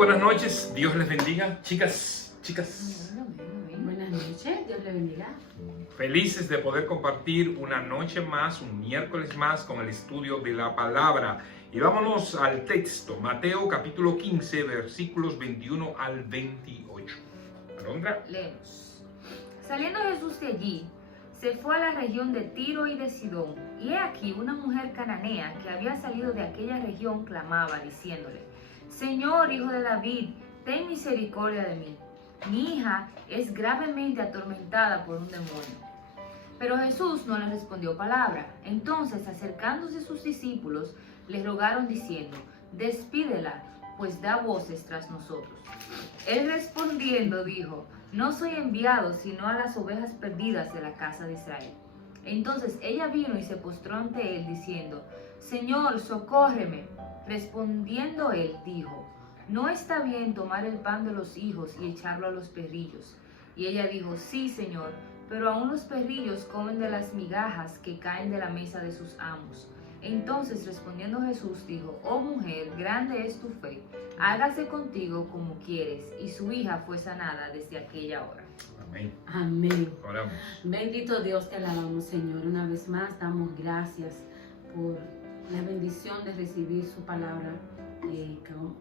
buenas noches, Dios les bendiga, chicas. Buenas noches, Dios le bendiga. Felices de poder compartir una noche más, un miércoles más con el estudio de la palabra. Y vámonos al texto, Mateo capítulo 15, versículos 21 al 28. Alondra. Leemos. Saliendo Jesús de allí, se fue a la región de Tiro y de Sidón, y he aquí una mujer cananea que había salido de aquella región clamaba, diciéndole: Señor, hijo de David, ten misericordia de mí. Mi hija es gravemente atormentada por un demonio. Pero Jesús no le respondió palabra. Entonces, acercándose sus discípulos, le rogaron diciendo: Despídela, pues da voces tras nosotros. Él respondiendo dijo: No soy enviado sino a las ovejas perdidas de la casa de Israel. Entonces ella vino y se postró ante él diciendo: Señor, socórreme. Respondiendo él dijo: No está bien tomar el pan de los hijos y echarlo a los perrillos. Y ella dijo: Sí, Señor, pero aún los perrillos comen de las migajas que caen de la mesa de sus amos. Entonces respondiendo Jesús dijo: Oh mujer, grande es tu fe, hágase contigo como quieres. Y su hija fue sanada desde aquella hora. Amén. Amén. Oramos. Bendito Dios, te alabamos, Señor. Una vez más damos gracias por la bendición de recibir su palabra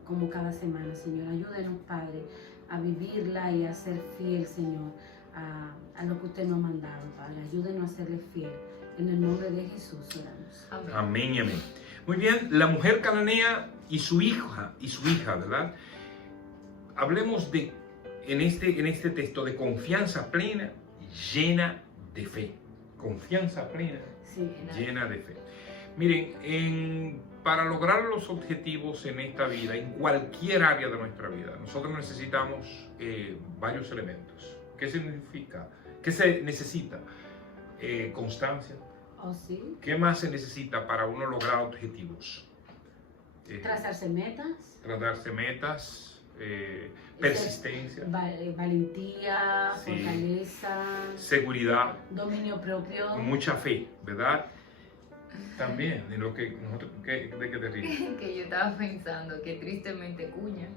como cada semana, Señor. Ayúdenos, Padre, a vivirla y a ser fiel, Señor, a lo que usted nos ha mandado, Padre. Ayúdenos a serle fiel. En el nombre de Jesús oramos. Amén. Amén y amén. Muy bien, la mujer cananea y su hija, ¿verdad? Hablemos en este texto de confianza plena, llena de fe. Confianza plena, Sí. llena de fe. Miren, para lograr los objetivos en esta vida, en cualquier área de nuestra vida, nosotros necesitamos varios elementos. ¿Qué significa? ¿Qué se necesita? Constancia. ¿Oh, sí? ¿Qué más se necesita para uno lograr objetivos? Trazarse metas. Trazarse metas, persistencia, Valentía, Sí. fortaleza, seguridad, dominio propio. mucha fe, ¿verdad? También, de lo que nosotros, ¿de qué te ríes? Que yo estaba pensando que tristemente cuña.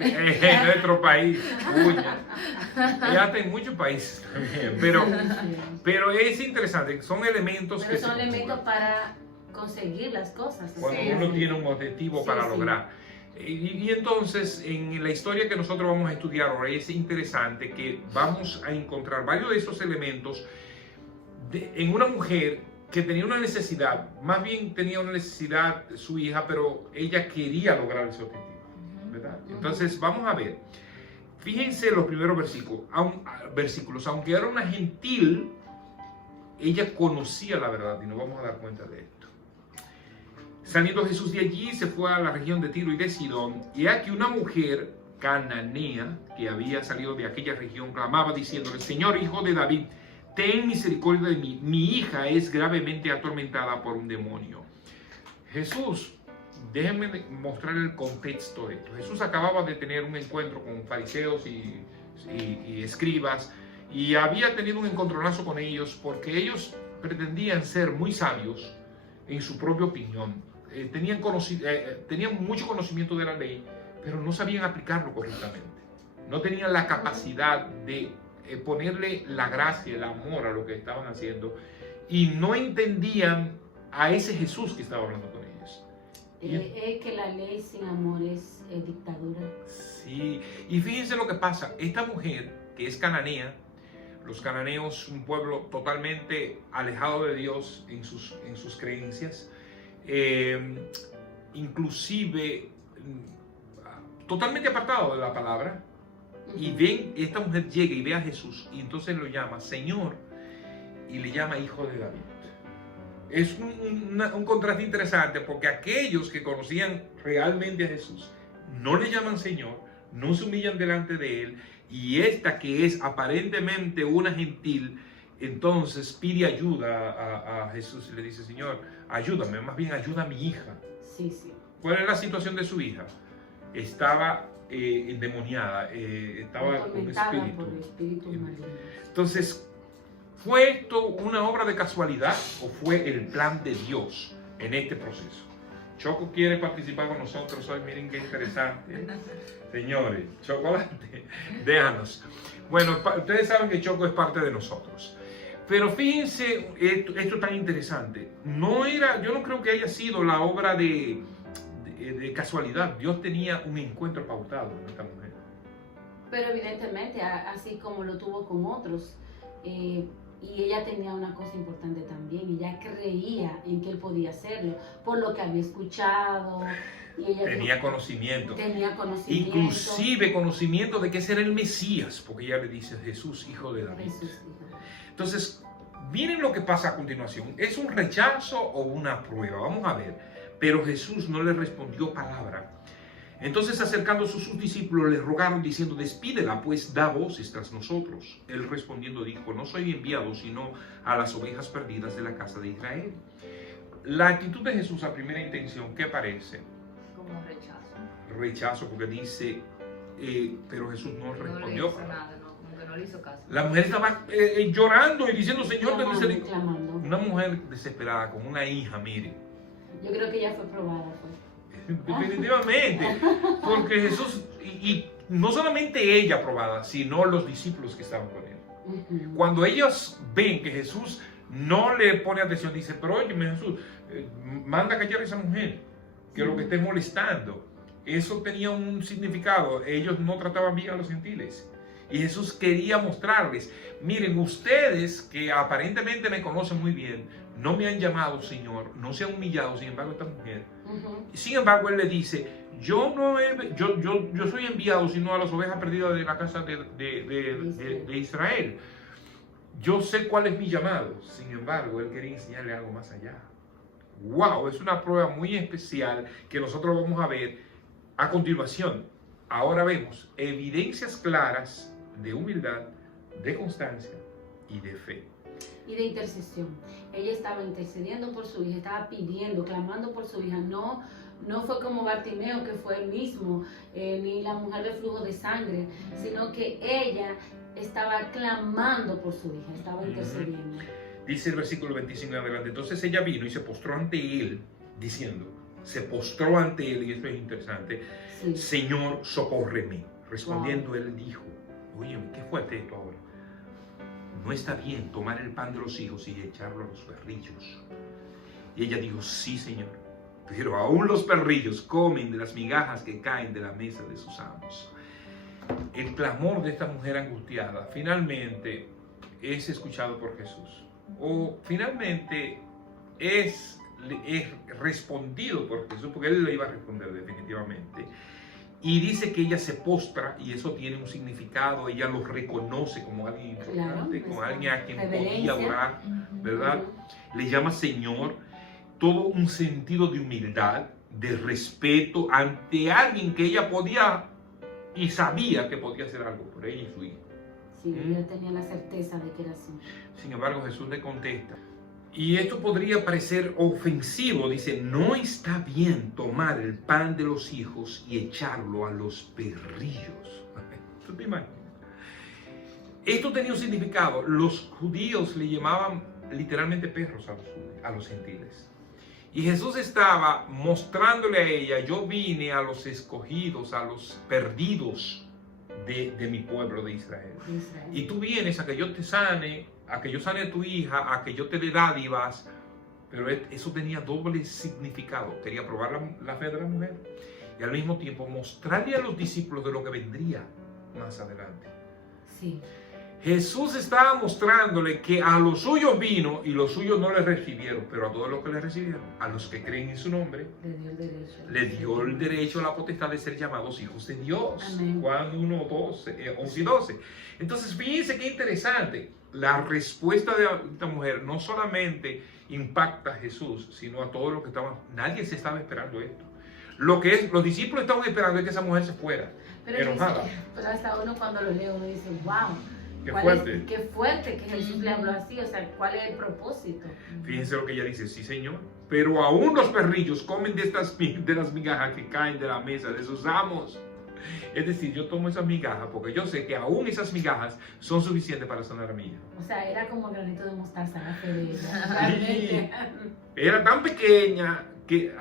En nuestro país, cuña. Y hasta en muchos países también, pero es interesante, son elementos Pero que son se elementos conjugan para conseguir las cosas. cuando Sí, uno sí. tiene un objetivo Sí, para sí. lograr. Y entonces, en la historia que nosotros vamos a estudiar ahora, es interesante que vamos a encontrar varios de esos elementos en una mujer que tenía una necesidad, más bien tenía una necesidad su hija, pero ella quería lograr ese objetivo, ¿verdad? Entonces, vamos a ver. Fíjense los primeros versículos. Aunque era una gentil, ella conocía la verdad y nos vamos a dar cuenta de esto. Saliendo Jesús de allí, se fue a la región de Tiro y de Sidón, y aquí una mujer cananea que había salido de aquella región clamaba diciéndole: Señor, hijo de David, ten misericordia de mí, mi hija es gravemente atormentada por un demonio. Jesús, déjenme mostrar el contexto de esto. Jesús acababa de tener un encuentro con fariseos y escribas, y había tenido un encontronazo con ellos porque ellos pretendían ser muy sabios en su propia opinión. Tenían mucho conocimiento de la ley, pero no sabían aplicarlo correctamente. No tenían la capacidad de ponerle la gracia, el amor a lo que estaban haciendo, y no entendían a ese Jesús que estaba hablando con ellos. Es que la ley sin amor es dictadura. Sí, y fíjense lo que pasa. Esta mujer, que es cananea, los cananeos, un pueblo totalmente alejado de Dios en sus creencias, inclusive totalmente apartado de la palabra. Y esta mujer llega y ve a Jesús y entonces lo llama Señor y le llama hijo de David. Es un contraste interesante porque aquellos que conocían realmente a Jesús no le llaman Señor, no se humillan delante de él, y esta que es aparentemente una gentil, entonces pide ayuda a Jesús y le dice: Señor, ayúdame, más bien ayuda a mi hija. Sí, sí. ¿Cuál es la situación de su hija? Estaba endemoniada, estaba con Atormentada por el espíritu maligno. Entonces, ¿fue esto una obra de casualidad o fue el plan de Dios en este proceso? Choco quiere participar con nosotros hoy. Miren qué interesante. Señores, Chocolate, déjanos. Bueno, ustedes saben que Choco es parte de nosotros. Pero fíjense, esto es tan interesante. Yo no creo que haya sido la obra de casualidad. Dios tenía un encuentro pautado con esta mujer. Pero evidentemente, así como lo tuvo con otros, y ella tenía una cosa importante también, ella creía en que él podía hacerlo, por lo que había escuchado. Y ella tenía conocimiento. Inclusive conocimiento de que ese era el Mesías, porque ella le dice Jesús, hijo de David. Entonces, miren lo que pasa a continuación. ¿Es un rechazo o una prueba? Vamos a ver. Pero Jesús no le respondió palabra. Entonces, acercándose a sus discípulos, le rogaron diciendo, despídela, pues da voces tras nosotros. Él respondiendo dijo, no soy enviado sino a las ovejas perdidas de la casa de Israel. La actitud de Jesús a primera intención, ¿qué parece? Como rechazo. Rechazo, porque dice, pero Jesús no respondió. No le hizo nada, no, como que no le hizo caso. La mujer estaba llorando y diciendo, Señor, clamando. Una mujer desesperada, con una hija, mire. Yo creo que ella fue probada, pues. Definitivamente, porque Jesús, y no solamente ella probada, sino los discípulos que estaban con él. Cuando ellos ven que Jesús no le pone atención, dice, pero oye, Jesús, manda a callar a esa mujer, que lo que esté molestando. Eso tenía un significado. Ellos no trataban bien a los gentiles. Y Jesús quería mostrarles, miren, ustedes que aparentemente me conocen muy bien, no me han llamado Señor, no se han humillado, sin embargo, esta mujer. Y sin embargo, Él le dice, yo soy enviado sino a las ovejas perdidas de la casa de Israel. Yo sé cuál es mi llamado. Sin embargo, Él quería enseñarle algo más allá. ¡Wow! Es una prueba muy especial que nosotros vamos a ver a continuación. Ahora vemos evidencias claras de humildad, de constancia y de fe. Y de intercesión. Ella estaba intercediendo por su hija, estaba pidiendo, clamando por su hija. No fue como Bartimeo, que fue el mismo, ni la mujer del flujo de sangre, sino que ella estaba clamando por su hija, estaba intercediendo. Dice el versículo 25 en adelante, entonces ella vino y se postró ante él, diciendo, se postró ante él, y esto es interesante, sí. Señor, socórreme. Respondiendo él dijo, oye, qué fuerte esto ahora. No está bien tomar el pan de los hijos y echarlo a los perrillos. Y ella dijo, sí, Señor, pero aún los perrillos comen de las migajas que caen de la mesa de sus amos. El clamor de esta mujer angustiada finalmente es escuchado por Jesús. O finalmente es respondido por Jesús, porque Él le iba a responder definitivamente. Y dice que ella se postra, y eso tiene un significado, ella lo reconoce como alguien importante, claro, como alguien a quien podía adorar, ¿verdad? Le llama Señor, todo un sentido de humildad, de respeto ante alguien que ella podía y sabía que podía hacer algo por ella y su hijo. Sí, ella tenía la certeza de que era así. Sin embargo, Jesús le contesta. Y esto podría parecer ofensivo, dice, no está bien tomar el pan de los hijos y echarlo a los perrillos. ¿Tú te imaginas? Esto tenía un significado. Los judíos le llamaban literalmente perros a los gentiles. Y Jesús estaba mostrándole a ella, yo vine a los escogidos, a los perdidos de mi pueblo de Israel. Y tú vienes a que yo te sane, a que yo sane a tu hija, a que yo te dé dádivas, pero eso tenía doble significado. Quería probar la fe de la mujer y al mismo tiempo mostrarle a los discípulos de lo que vendría más adelante. Sí. Jesús estaba mostrándole que a los suyos vino y los suyos no le recibieron, pero a todos los que le recibieron, a los que creen en su nombre, le dio el derecho a la potestad de ser llamados hijos de Dios. Amén. Juan 11 y 12. Entonces, fíjense qué interesante. La respuesta de esta mujer no solamente impacta a Jesús, sino a todos los que estaban. Nadie se estaba esperando esto. Los discípulos estaban esperando es que esa mujer se fuera, pero enojada. Pero hasta uno cuando lo lee, uno dice, wow. Qué fuerte que Jesús le habló así, o sea, ¿cuál es el propósito? Fíjense lo que ella dice, sí, Señor, pero aún los perrillos comen de las migajas que caen de la mesa de sus amos. Es decir, yo tomo esas migajas porque yo sé que aún esas migajas son suficientes para sanar a mi hija. O sea, era como el granito de mostaza la fe de ella. Sí, era tan pequeña que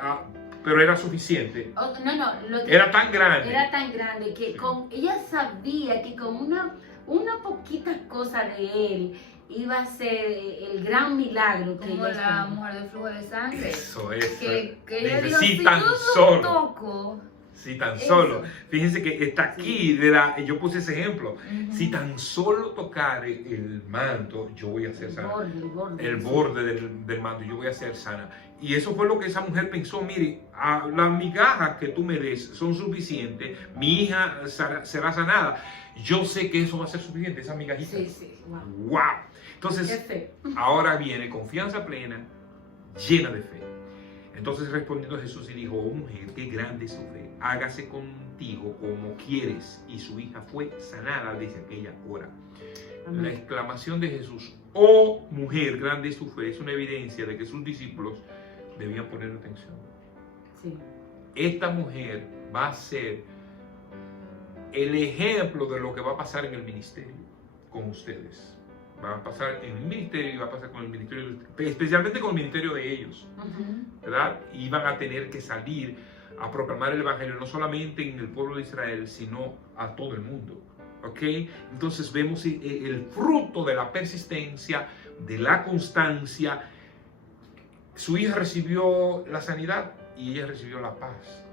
pero era suficiente. No, Era tan grande. Era tan grande que Sí. ella sabía que con una poquita cosa de él iba a ser el gran milagro que Como ella la esperaba. mujer del flujo de sangre. Eso es. Que ella Dice, dijo, si si tan yo no solo. toco. Si tan Eso. solo. Fíjense que está aquí, yo puse ese ejemplo. Ujú. Si tan solo tocare el manto, yo voy a ser El sana. borde. El borde del manto, yo voy a ser sana. Y eso fue lo que esa mujer pensó. Mire, las migajas que tú me des son suficientes. Mi hija será sanada. Yo sé que eso va a ser suficiente, esa migajita. Sí, wow. ¡Wow! Qué Entonces, fe. ahora viene confianza plena, llena de fe. Entonces respondiendo Jesús y dijo, oh mujer, qué grande es tu fe, hágase contigo como quieres. Y su hija fue sanada desde aquella hora. Amén. La exclamación de Jesús, oh mujer, grande es tu fe, es una evidencia de que sus discípulos debían poner atención. Sí. Esta mujer va a ser el ejemplo de lo que va a pasar en el ministerio con ustedes. Va a pasar en el ministerio y va a pasar con el ministerio, especialmente con el ministerio de ellos, Ujú. ¿verdad? Y van a tener que salir a proclamar el evangelio no solamente en el pueblo de Israel, sino a todo el mundo. ¿Ok? Entonces vemos el fruto de la persistencia, de la constancia. Su hija recibió la sanidad y ella recibió la paz,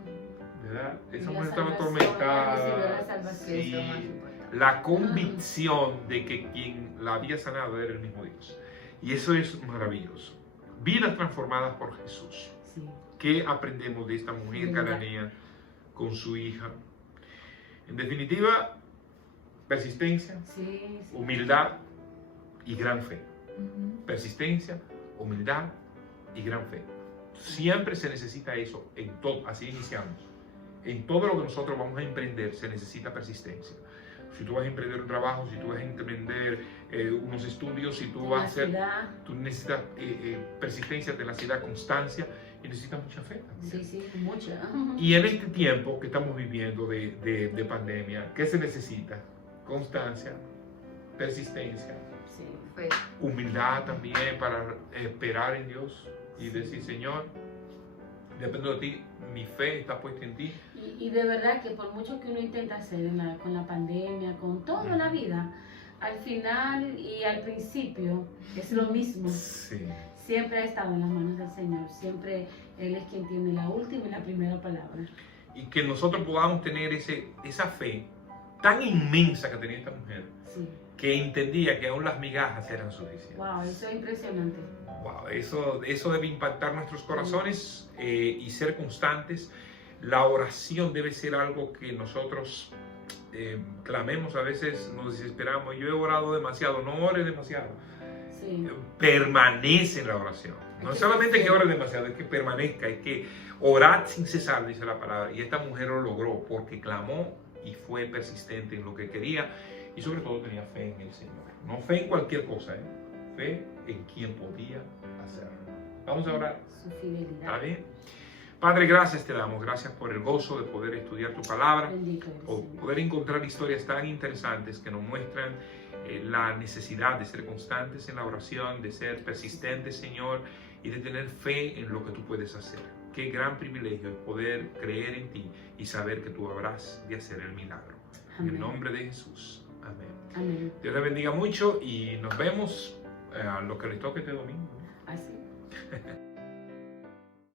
¿verdad? Esa Y la mujer estaba salvación, atormentada. ella recibió la salvación. Sí, es lo más Sí. importante. La convicción de que quien la había sanado era el mismo Dios. Y eso es maravilloso. Vidas transformadas por Jesús. Sí. ¿Qué aprendemos de esta mujer cananea con su hija? En definitiva, persistencia, Sí. humildad y gran fe. Ujú. Persistencia, humildad y gran fe. Siempre se necesita eso en todo, así iniciamos. En todo lo que nosotros vamos a emprender se necesita persistencia. Si tú vas a emprender un trabajo, si tú vas a emprender unos estudios, si tú vas a hacer, Tenacidad. tú necesitas persistencia, tenacidad, constancia y necesitas mucha fe también. Sí, mucha. Y en este tiempo que estamos viviendo de pandemia, ¿qué se necesita? Constancia, persistencia, Sí. Fe. humildad también para esperar en Dios y decir, Señor, dependo de ti, mi fe está puesta en ti. Y de verdad que por mucho que uno intenta hacer con la pandemia, con toda la vida, al final y al principio es lo mismo. Sí. Siempre ha estado en las manos del Señor. Siempre Él es quien tiene la última y la primera palabra. Y que nosotros podamos tener esa fe tan inmensa que tenía esta mujer, Sí. que entendía que aún las migajas eran suficientes. Wow, eso es impresionante. Wow, eso debe impactar nuestros corazones y ser constantes. La oración debe ser algo que nosotros clamemos, a veces nos desesperamos. Yo he orado demasiado, no ores demasiado. Sí. Permanece en la oración. No Es es que solamente sí. que ore demasiado, es que permanezca, es que orad sin cesar, dice la palabra. Y esta mujer lo logró porque clamó y fue persistente en lo que quería y sobre todo tenía fe en el Señor. No fe en cualquier cosa, fe en quien podía hacerlo. Vamos a orar. Su fidelidad. ¿Está bien? Padre, gracias te damos. Gracias por el gozo de poder estudiar tu palabra, Bendito eres, o Señor. poder encontrar historias tan interesantes que nos muestran la necesidad de ser constantes en la oración, de ser persistentes, Señor, y de tener fe en lo que tú puedes hacer. Qué gran privilegio es poder creer en ti y saber que tú habrás de hacer el milagro. En el Amén. nombre de Jesús. Amén. Amén. Dios les bendiga mucho y nos vemos a lo que les toque este domingo. Así.